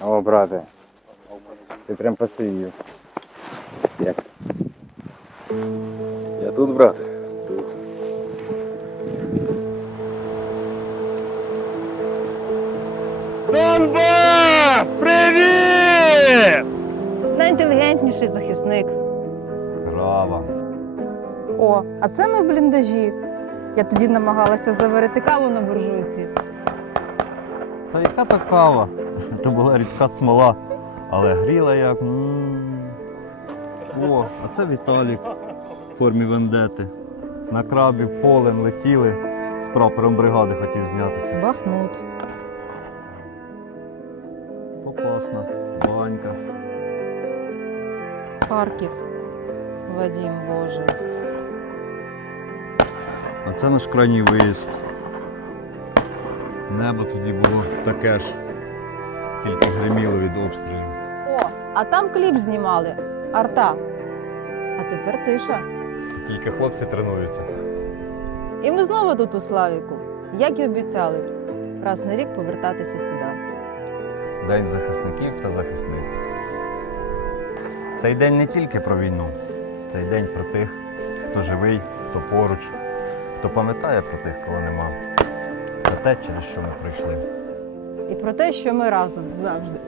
О, брате. Ти прям посивів. Як? Я тут, брате. Тут. Донбас! Привіт! Найінтелігентніший захисник. Крава. О, а це ми в бліндажі. Я тоді намагалася заварити каву на буржуйці. Та яка то кава? Це була рідка смола, але гріла як. м. О, а це Віталік в формі вендети. На крабі полем летіли, з прапором бригади хотів знятися. Бахмут. Попасна, банька. Харків. Вадім, Боже. А це наш крайній виїзд. Небо тоді було таке ж, тільки гриміло від обстрілів. О, а там кліп знімали. Арта. А тепер тиша. Тільки хлопці тренуються. І ми знову тут у Славіку, як і обіцяли, раз на рік повертатися сюди. День захисників та захисниць. Цей день не тільки про війну, цей день про тих, хто живий, хто поруч, хто пам'ятає про тих, кого нема, те, через що ми пройшли. І про те, що ми разом завжди.